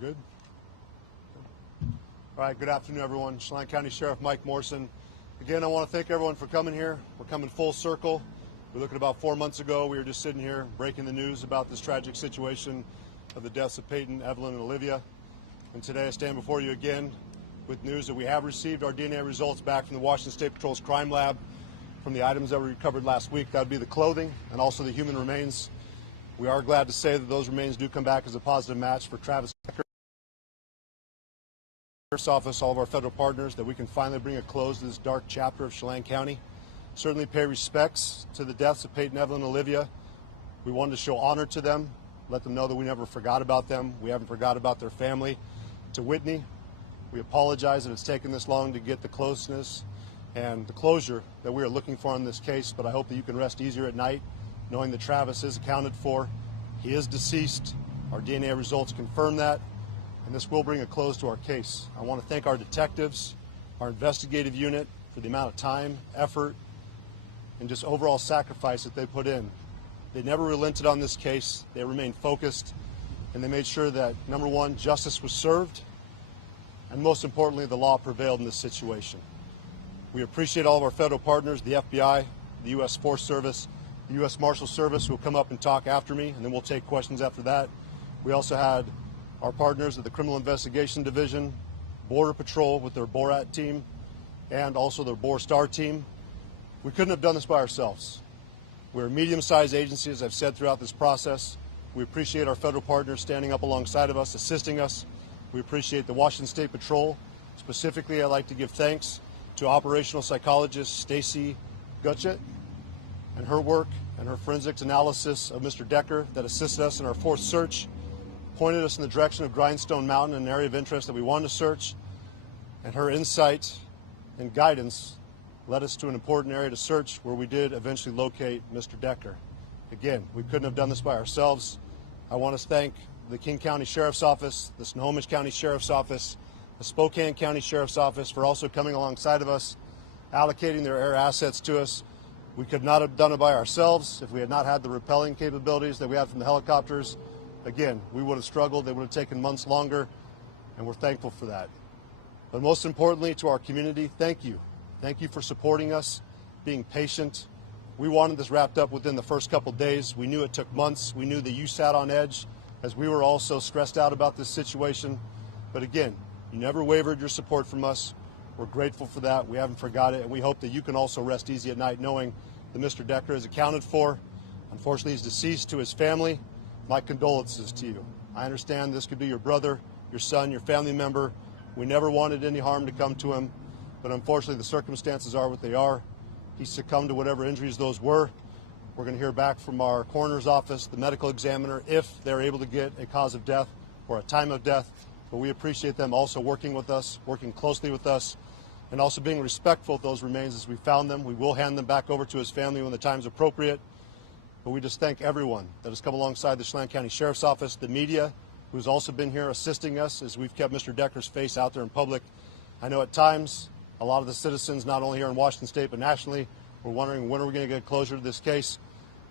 Good? All right, good afternoon, everyone. Chelan County Sheriff Mike Morrison. Again, I want to thank everyone for coming here. We're coming full circle. We look at about 4 months ago, we were just sitting here breaking the news about this tragic situation of the deaths of Peyton, Evelyn, and Olivia. And today I stand before you again with news that we have received our DNA results back from the Washington State Patrol's crime lab from the items that were recovered last week. That would be the clothing and also the human remains. We are glad to say that those remains do come back as a positive match for Travis Decker. Office, all of our federal partners, that we can finally bring a close to this dark chapter of Chelan County. Certainly pay respects to the deaths of Peyton, Evelyn, and Olivia. We wanted to show honor to them, let them know that we never forgot about them. We haven't forgot about their family. To Whitney, we apologize that it's taken this long to get the closeness and the closure that we are looking for in this case, but I hope that you can rest easier at night knowing that Travis is accounted for. He is deceased. Our DNA results confirm that, and this will bring a close to our case. I want to thank our detectives, our investigative unit, for the amount of time, effort, and just overall sacrifice that they put in. They never relented on this case. They remained focused, and they made sure that, number one, justice was served, and most importantly, the law prevailed in this situation. We appreciate all of our federal partners, the FBI, the U.S. Forest Service, the U.S. Marshal Service, who will come up and talk after me, and then we'll take questions after that. We also had our partners at the Criminal Investigation Division, Border Patrol with their BORAT team, and also their BOR-STAR team. We couldn't have done this by ourselves. We're a medium-sized agency, as I've said throughout this process. We appreciate our federal partners standing up alongside of us, assisting us. We appreciate the Washington State Patrol. Specifically, I'd like to give thanks to operational psychologist Stacy Gutchett and her work and her forensics analysis of Mr. Decker that assisted us in our fourth search, pointed us in the direction of Grindstone Mountain, an area of interest that we wanted to search, and her insight and guidance led us to an important area to search where we did eventually locate Mr. Decker. Again, we couldn't have done this by ourselves. I want to thank the King County Sheriff's Office, the Snohomish County Sheriff's Office, the Spokane County Sheriff's Office for also coming alongside of us, allocating their air assets to us. We could not have done it by ourselves if we had not had the rappelling capabilities that we had from the helicopters. Again, we would have struggled. They would have taken months longer, and we're thankful for that. But most importantly, to our community, thank you. Thank you for supporting us, being patient. We wanted this wrapped up within the first couple days. We knew it took months. We knew that you sat on edge as we were also stressed out about this situation. But again, you never wavered your support from us. We're grateful for that. We haven't forgot it, and we hope that you can also rest easy at night knowing that Mr. Decker is accounted for. Unfortunately, he's deceased. To his family, my condolences to you. I understand this could be your brother, your son, your family member. We never wanted any harm to come to him, but unfortunately the circumstances are what they are. He succumbed to whatever injuries those were. We're going to hear back from our coroner's office, the medical examiner, if they're able to get a cause of death or a time of death. But we appreciate them also working with us, working closely with us, and also being respectful of those remains as we found them. We will hand them back over to his family when the time is appropriate. But we just thank everyone that has come alongside the Chelan County Sheriff's Office, the media, who's also been here assisting us as we've kept Mr. Decker's face out there in public. I know at times a lot of the citizens, not only here in Washington State but nationally, were wondering when are we going to get closure to this case.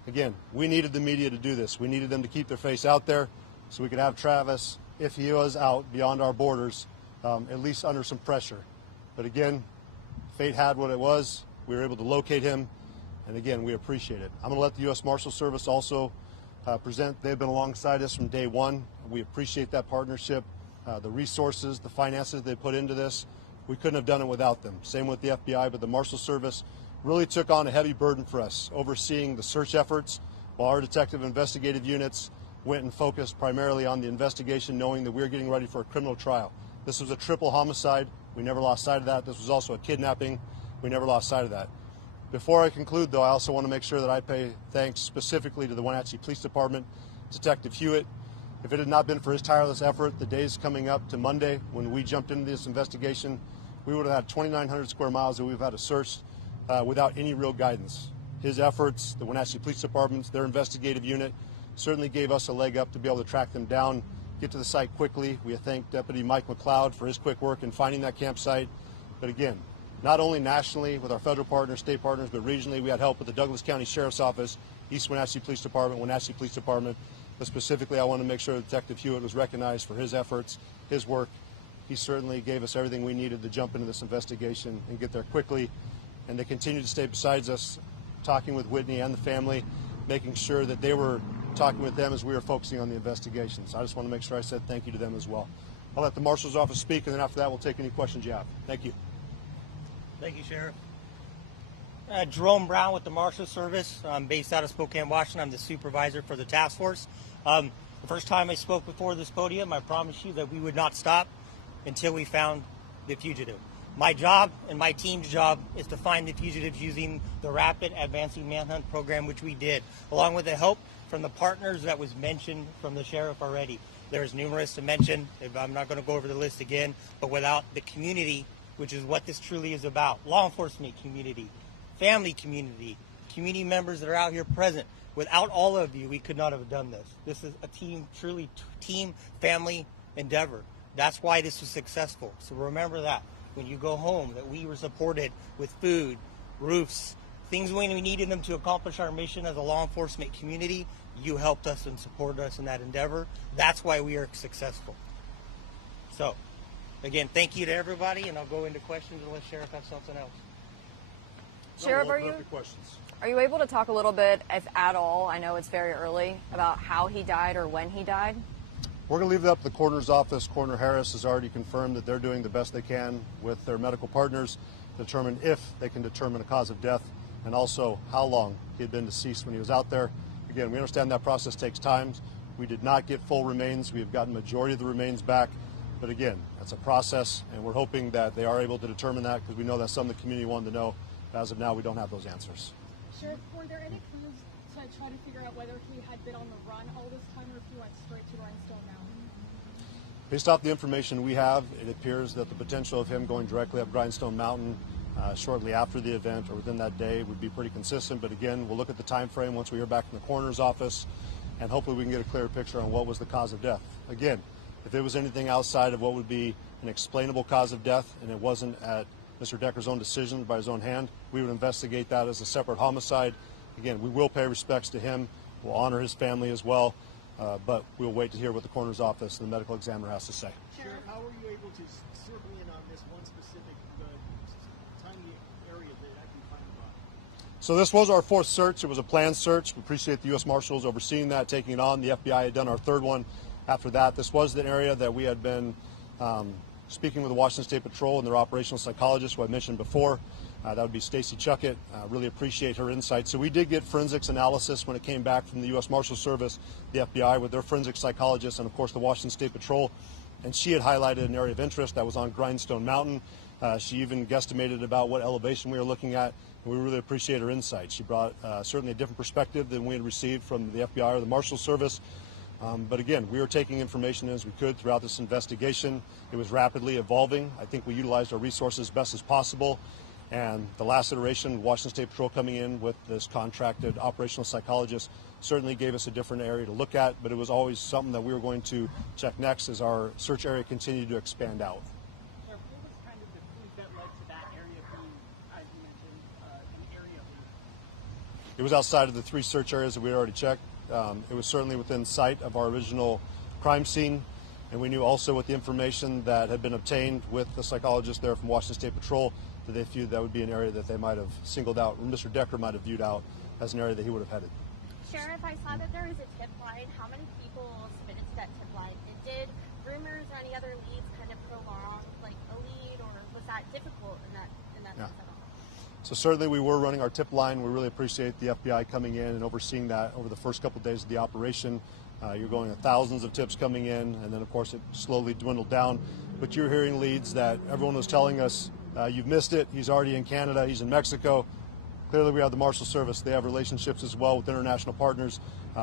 Again, we needed the media to do this. We needed them to keep their face out there so we could have Travis, if he was out beyond our borders, at least under some pressure. But again, fate had what it was. We were able to locate him, and again, we appreciate it. I'm going to let the U.S. Marshal Service also present. They've been alongside us from day one. We appreciate that partnership, the resources, the finances they put into this. We couldn't have done it without them. Same with the FBI, but the Marshal Service really took on a heavy burden for us, overseeing the search efforts, while our detective investigative units went and focused primarily on the investigation, knowing that we were getting ready for a criminal trial. This was a triple homicide. We never lost sight of that. This was also a kidnapping. We never lost sight of that. Before I conclude, though, I also want to make sure that I pay thanks specifically to the Wenatchee Police Department, Detective Hewitt. If it had not been for his tireless effort, the days coming up to Monday when we jumped into this investigation, we would have had 2,900 square miles that we've had to search without any real guidance. His efforts, the Wenatchee Police Department, their investigative unit, certainly gave us a leg up to be able to track them down, get to the site quickly. We thank Deputy Mike McLeod for his quick work in finding that campsite. But again, not only nationally with our federal partners, state partners, but regionally we had help with the Douglas County Sheriff's Office, East Wenatchee Police Department, Wenatchee Police Department, but specifically I want to make sure Detective Hewitt was recognized for his efforts, his work. He certainly gave us everything we needed to jump into this investigation and get there quickly, and they continue to stay beside us, talking with Whitney and the family, making sure that they were talking with them as we were focusing on the investigation. So I just want to make sure I said thank you to them as well. I'll let the Marshal's office speak, and then after that we'll take any questions you have. Thank you. Thank you, Sheriff. Jerome Brown with the Marshal Service. I'm based out of Spokane, Washington. I'm the supervisor for the task force. The first time I spoke before this podium, I promised you that we would not stop until we found the fugitive. My job and my team's job is to find the fugitives using the Rapid Advancing Manhunt Program, which we did, along with the help from the partners that was mentioned from the sheriff already. There's numerous to mention. I'm not going to go over the list again, but without the community, which is what this truly is about, law enforcement community, family community, community members that are out here present, without all of you, we could not have done this. This is a team, truly team, family endeavor. That's why this was successful. So remember that when you go home, that we were supported with food, roofs, things when we needed them to accomplish our mission as a law enforcement community. You helped us and supported us in that endeavor. That's why we are successful. So, again, thank you to everybody, and I'll go into questions unless Sheriff has something else. Sheriff, are you able to talk a little bit, if at all, I know it's very early, about how he died or when he died? We're going to leave that up to the coroner's office. Coroner Harris has already confirmed that they're doing the best they can with their medical partners to determine if they can determine a cause of death and also how long he had been deceased when he was out there. Again, we understand that process takes time. We did not get full remains. We have gotten majority of the remains back. But again, that's a process, and we're hoping that they are able to determine that because we know that some of the community wanted to know. But as of now, we don't have those answers. Sheriff, were there any clues to try to figure out whether he had been on the run all this time or if he went straight to Grindstone Mountain? Based off the information we have, it appears that the potential of him going directly up Grindstone Mountain shortly after the event or within that day would be pretty consistent. But again, we'll look at the time frame once we hear back from the coroner's office, and hopefully we can get a clearer picture on what was the cause of death. Again, if it was anything outside of what would be an explainable cause of death and it wasn't at Mr. Decker's own decision by his own hand, we would investigate that as a separate homicide. Again, we will pay respects to him. We'll honor his family as well, but we'll wait to hear what the coroner's office and the medical examiner has to say. Sheriff, how were you able to zero in on this one specific tiny area that I can find the body? So this was our fourth search. It was a planned search. We appreciate the U.S. Marshals overseeing that, taking it on. The FBI had done our third one after that. This was the area that we had been speaking with the Washington State Patrol and their operational psychologist, who I mentioned before. That would be Stacy Chuckett. Really appreciate her insight. So we did get forensics analysis when it came back from the U.S. Marshal Service, the FBI, with their forensic psychologist, and of course the Washington State Patrol. And she had highlighted an area of interest that was on Grindstone Mountain. She even guesstimated about what elevation we were looking at, and we really appreciate her insight. She brought certainly a different perspective than we had received from the FBI or the Marshal Service. But again, we were taking information as we could throughout this investigation. It was rapidly evolving. I think we utilized our resources as best as possible. And the last iteration, Washington State Patrol coming in with this contracted operational psychologist, certainly gave us a different area to look at, but it was always something that we were going to check next as our search area continued to expand out. What was kind of the clues that led to that area being, as you mentioned, an area? It was outside of the three search areas that we had already checked. It was certainly within sight of our original crime scene, and we knew also with the information that had been obtained with the psychologist there from Washington State Patrol that they viewed that would be an area that they might have singled out, or Mr. Decker might have viewed out as an area that he would have headed. Sheriff, I saw that there was a tip line. How many people submitted to that tip line? And did rumors or any other leads kind of prolong like a lead, or was that difficult in that sense at all? So certainly we were running our tip line. We really appreciate the FBI coming in and overseeing that over the first couple of days of the operation. You're going to thousands of tips coming in, and then of course it slowly dwindled down. But you're hearing leads that everyone was telling us, you've missed it, he's already in Canada, he's in Mexico. Clearly we have the Marshal Service. They have relationships as well with international partners.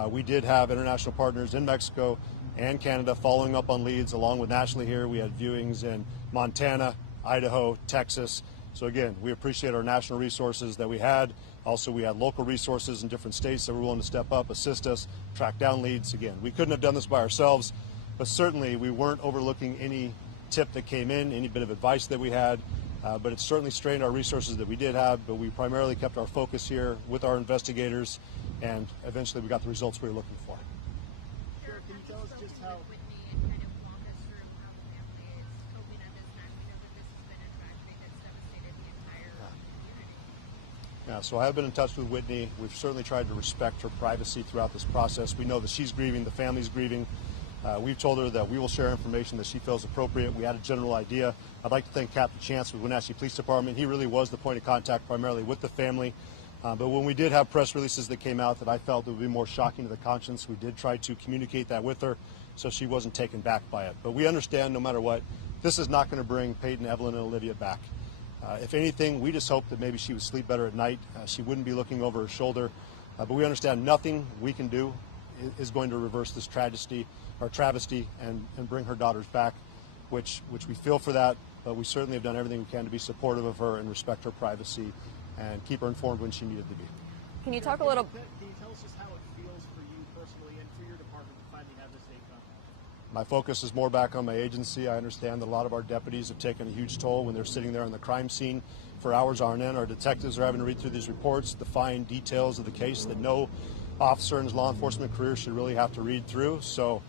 We did have international partners in Mexico and Canada following up on leads, along with nationally here. We had viewings in Montana, Idaho, Texas. So again, we appreciate our national resources that we had. Also, we had local resources in different states that were willing to step up, assist us, track down leads. Again, we couldn't have done this by ourselves, but certainly we weren't overlooking any tip that came in, any bit of advice that we had. But it certainly strained our resources that we did have, but we primarily kept our focus here with our investigators, and eventually we got the results we were looking for. how with Whitney and kind of walk us through how the family is coping at this time. We know that this has been a tragedy that's devastated the entire community. Yeah, so I have been in touch with Whitney. We've certainly tried to respect her privacy throughout this process. We know that she's grieving, the family's grieving. We've told her that we will share information that she feels appropriate. We had a general idea. I'd like to thank Captain Chance with Wenatchee Police Department. He really was the point of contact primarily with the family. But when we did have press releases that came out that I felt would be more shocking to the conscience, we did try to communicate that with her so she wasn't taken back by it. But we understand no matter what, this is not going to bring Peyton, Evelyn, and Olivia back. If anything, we just hope that maybe she would sleep better at night. She wouldn't be looking over her shoulder. But we understand nothing we can do is going to reverse this travesty and bring her daughters back, which we feel for that, but we certainly have done everything we can to be supportive of her and respect her privacy and keep her informed when she needed to be. Can you talk a little? Can you tell us just how it feels for you personally and for your department to finally have this day come? My focus is more back on my agency. I understand that a lot of our deputies have taken a huge toll when they're sitting there on the crime scene for hours on end. Our detectives are having to read through these reports, the fine details of the case that no officer in his law enforcement career should really have to read through. So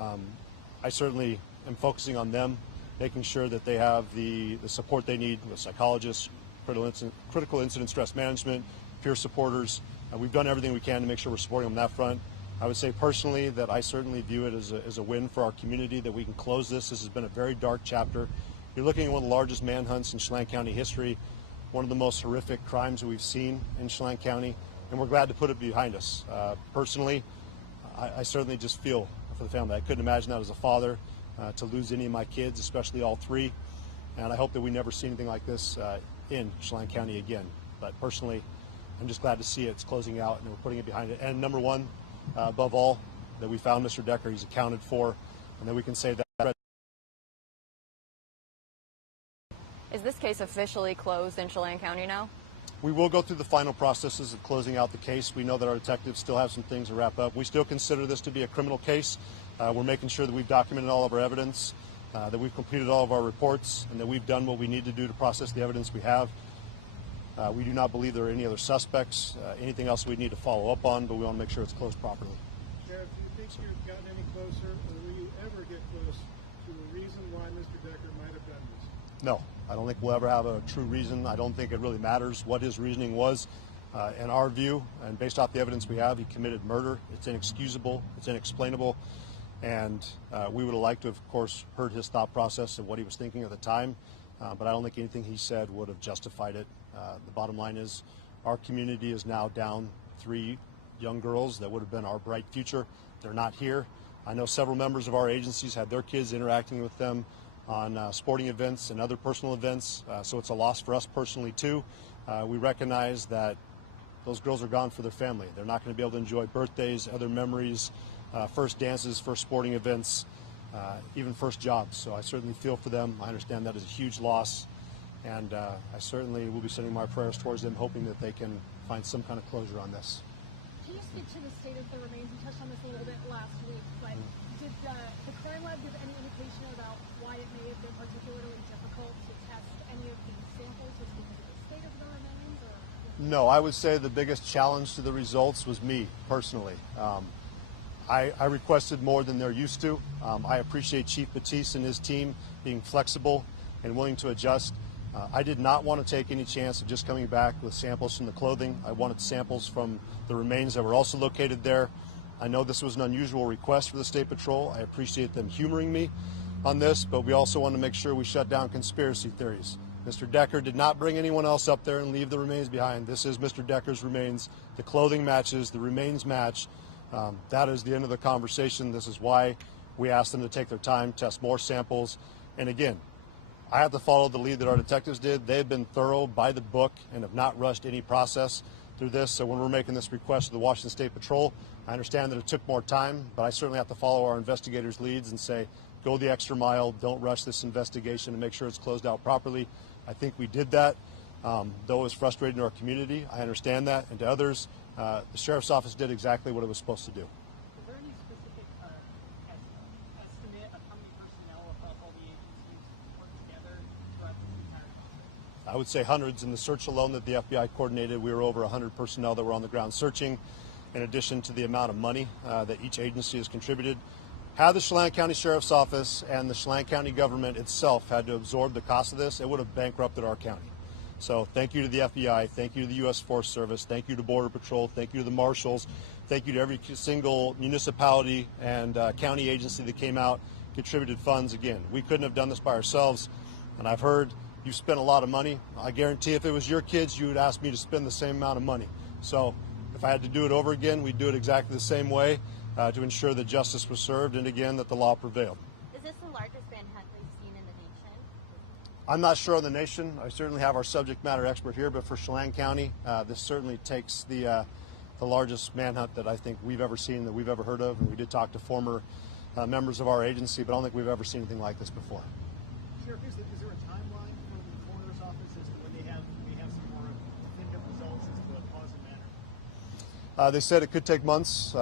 I certainly am focusing on them, making sure that they have the support they need with psychologists, critical incident stress management, peer supporters. We've done everything we can to make sure we're supporting them on that front. I would say personally that I certainly view it as a win for our community that we can close this. This has been a very dark chapter. You're looking at one of the largest manhunts in Chelan County history, one of the most horrific crimes that we've seen in Chelan County, and we're glad to put it behind us. Personally, I certainly just feel for the family. I couldn't imagine that as a father to lose any of my kids, especially all three, and I hope that we never see anything like this in Chelan County again. But personally, I'm just glad to see it's closing out and we're putting it behind it. And number one, above all, that we found Mr. Decker, he's accounted for, and that we can say that. Is this case officially closed in Chelan County now? We will go through the final processes of closing out the case. We know that our detectives still have some things to wrap up. We still consider this to be a criminal case. We're making sure that we've documented all of our evidence, that we've completed all of our reports, and that we've done what we need to do to process the evidence we have. We do not believe there are any other suspects, anything else we need to follow up on, but we want to make sure it's closed properly. Sheriff, do you think you've gotten any closer, or will you ever get close to a reason why Mr. Decker might have done this? No, I don't think we'll ever have a true reason. I don't think it really matters what his reasoning was. In our view, and based off the evidence we have, he committed murder. It's inexcusable. It's inexplainable. And we would have liked to have, of course, heard his thought process and what he was thinking at the time. But I don't think anything he said would have justified it. The bottom line is our community is now down 3 young girls that would have been our bright future. They're not here. I know several members of our agencies had their kids interacting with them on sporting events and other personal events, so it's a loss for us personally too. We recognize that those girls are gone for their family. They're not going to be able to enjoy birthdays, other memories, first dances, first sporting events, even first jobs. So I certainly feel for them. I understand that is a huge loss, and I certainly will be sending my prayers towards them, hoping that they can find some kind of closure on this. Can you speak to the state of the remains? You touched on this a little bit last week, but did the crime lab give any indication about why it may have been particularly difficult to test any of these samples? Was it because of the state of the remains? No, I would say the biggest challenge to the results was me, personally. I requested more than they're used to. I appreciate Chief Batiste and his team being flexible and willing to adjust. I did not want to take any chance of just coming back with samples from the clothing. I wanted samples from the remains that were also located there. I know this was an unusual request for the State Patrol. I appreciate them humoring me on this, but we also want to make sure we shut down conspiracy theories. Mr. Decker did not bring anyone else up there and leave the remains behind. This is Mr. Decker's remains. The clothing matches, the remains match. That is the end of the conversation. This is why we asked them to take their time, test more samples. And again, I have to follow the lead that our detectives did. They've been thorough by the book and have not rushed any process through this. So when we're making this request to the Washington State Patrol, I understand that it took more time, but I certainly have to follow our investigators' leads and say, go the extra mile, don't rush this investigation and make sure it's closed out properly. I think we did that. Though it was frustrating to our community, I understand that, and to others, the Sheriff's Office did exactly what it was supposed to do. Is there any specific estimate of how many personnel of all the agencies worked together throughout this entire process? I would say hundreds. In the search alone that the FBI coordinated, we were over 100 personnel that were on the ground searching, in addition to the amount of money that each agency has contributed. Had the Chelan County Sheriff's Office and the Chelan County government itself had to absorb the cost of this, it would have bankrupted our county. So thank you to the FBI, thank you to the U.S. Forest Service, thank you to Border Patrol, thank you to the Marshals, thank you to every single municipality and county agency that came out, contributed funds. Again, we couldn't have done this by ourselves, and I've heard you spent a lot of money. I guarantee if it was your kids, you would ask me to spend the same amount of money. So if I had to do it over again, we'd do it exactly the same way to ensure that justice was served and, again, that the law prevailed. Is this the largest manhunt we've seen in the nation? I'm not sure on the nation. I certainly have our subject matter expert here, but for Chelan County, this certainly takes the largest manhunt that I think we've ever seen, that we've ever heard of. And we did talk to former members of our agency, but I don't think we've ever seen anything like this before. Sheriff, is there a timeline for the coroner's office as to when they have some more definitive results as to the cause of the matter? They said it could take months.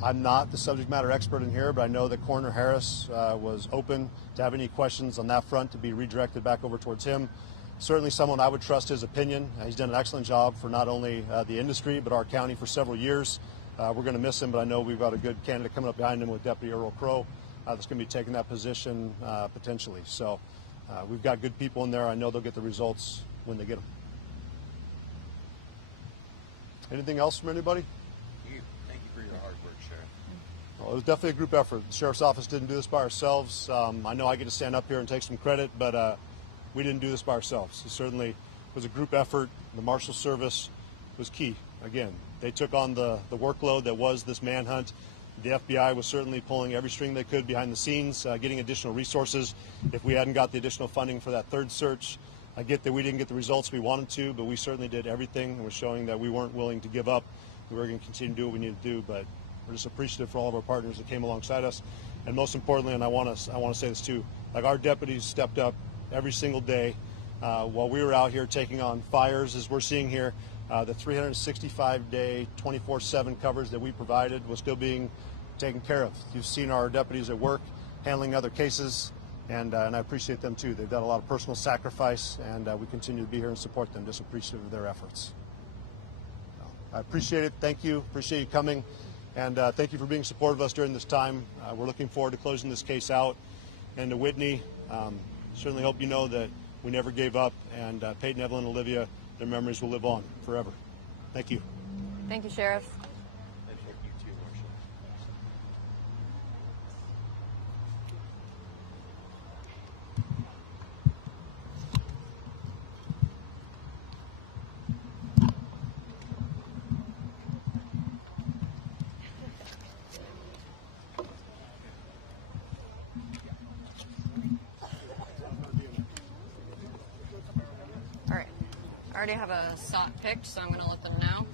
I'm not the subject matter expert in here, but I know that Coroner Harris was open to have any questions on that front to be redirected back over towards him. Certainly someone I would trust his opinion. He's done an excellent job for not only the industry, but our county for several years. We're going to miss him, but I know we've got a good candidate coming up behind him with Deputy Earl Crow that's going to be taking that position potentially. So we've got good people in there. I know they'll get the results when they get them. Anything else from anybody? Thank you for your hard work, Sheriff. Well, it was definitely a group effort. The Sheriff's Office didn't do this by ourselves. I know I get to stand up here and take some credit, but we didn't do this by ourselves. It certainly was a group effort. The Marshal Service was key. Again, they took on the workload that was this manhunt. The FBI was certainly pulling every string they could behind the scenes, getting additional resources. If we hadn't got the additional funding for that third search, I get that we didn't get the results we wanted to, but we certainly did everything and was showing that we weren't willing to give up. We were going to continue to do what we needed to do, but we're just appreciative for all of our partners that came alongside us. And most importantly, and I want to say this too, like our deputies stepped up every single day while we were out here taking on fires, as we're seeing here. The 365-day, 24/7 coverage that we provided was still being taken care of. You've seen our deputies at work handling other cases, and I appreciate them too. They've done a lot of personal sacrifice, and we continue to be here and support them, just appreciative of their efforts. I appreciate it. Thank you. Appreciate you coming, and thank you for being supportive of us during this time. We're looking forward to closing this case out. And to Whitney, certainly hope you know that we never gave up, and Peyton, Evelyn, and Olivia, their memories will live on forever. Thank you. Thank you, Sheriff. Thank you too, Marshal. All right. I already have a spot picked, so I'm going to let them know.